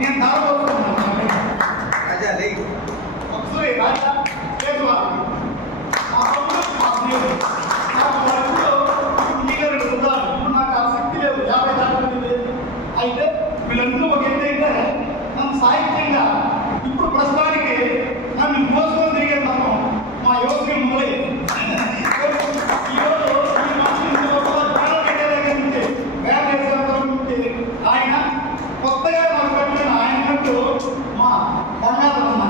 నేను దారిపోతున్నాను ఒకసారి రాజా చేసేవారు ఆ స్నేహితుడు నాకు వయసులో ఇంజనీరింగ్ ఉన్నారు. ఇప్పుడు నాకు ఆ శక్తి లేదు, 50 దాటి అయితే వీళ్ళందరూ ఒక ఎత్తు అయితే నన్ను సాహిత్యంగా ఇప్పుడు ప్రస్తుతానికి నన్ను మోసుకొని తిరిగే తప్ప మా యువకులు మొదలై ఈరోజు ఈ మనుషులు ఆయన కొత్తగా నాకు పెట్టిన ఆయన కంటూ మా బంగారం ఉన్నా.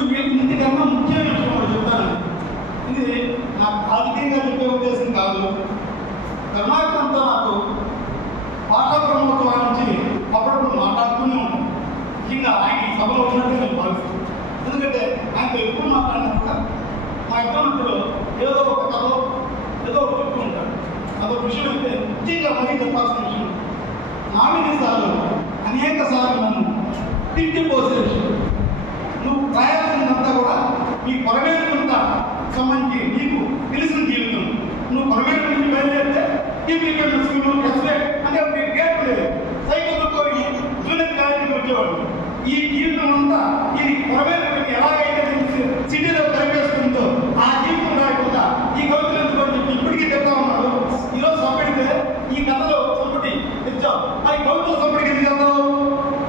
ఇప్పుడు ఇంటికన్నా ముఖ్యమైన విషయం కూడా చెప్తాను. ఇది నాకు రాజకీయంగా చెప్పే ఉద్దేశం కాదు. కర్ణాటకంతో నాకు భాషా బ్రహ్మోత్సవాల నుంచి అప్పుడప్పుడు మాట్లాడుతూనే ఉంటాను. ముఖ్యంగా ఆయన ఈ సభలో ఉన్నట్టు నేను భావిస్తాను. ఎందుకంటే ఆయనతో ఎప్పుడు మాట్లాడినా కూడా మా ఇద్దరు మధ్యలో ఏదో ఒక కథ ఏదో ఒకటి చెప్తూ ఉంటాడు. అదొక విషయం అయితే ముఖ్యంగా మరీ చెప్పాల్సిన విషయం, నామినీ సార్లు అనేక సార్లు నన్ను తిట్టిపోసే విషయం. నువ్వు రాయాల్సిందంతా కూడా నీ పొరవేరుకుంటా సంబంధించి నీకు తెలిసిన జీవితం. నువ్వు పొరవేరు నుంచి బయలుదేరితే టీపీకెళ్ళి స్కూల్ ఎస్వేట్ అంటే గేట్ లేదు, సైకిల్ తొక్కుని జూనియర్ కాలేజీకి వచ్చేవాడు. ఈ జీవితం అంతా ఇది పొరవేరు ఎలాగైతే సిటీలో కనిపిస్తుందో ఆ జీవితం రాకుండా ఈ కవితలు ఎందుకొని చెప్పి ఇప్పటికీ చెప్తా ఉన్నాడు. ఈరోజు సంపడితే ఈ కథలో సంపటి తెచ్చావు, అది కవితలు సంపటికి ఎందుకు చెప్తావు,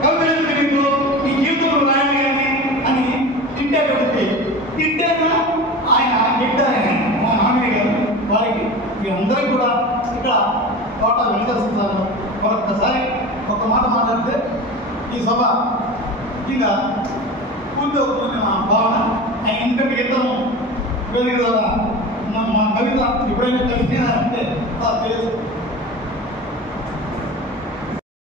కవితలు ఎందుకు తెలియదు, ఈ జీవితంలో రాయాలి కానీ అని తిట్టే పెడితే తిట్టేనా ఆయన తిట్టారని మా నాన్నయ్య గారు వారికి మీరందరికీ కూడా ఇక్కడ తోట వెంకటేశ్వర మరొకసారి ఒక మాట మాట్లాడితే ఈ సభ ముఖ్యంగా పూర్తి అవుతుంది మా భావన. ఆయన ఎందుకంటే ఇద్దరం వేదిక ద్వారా మా కవిత ఎప్పుడైనా కలిసినారంటే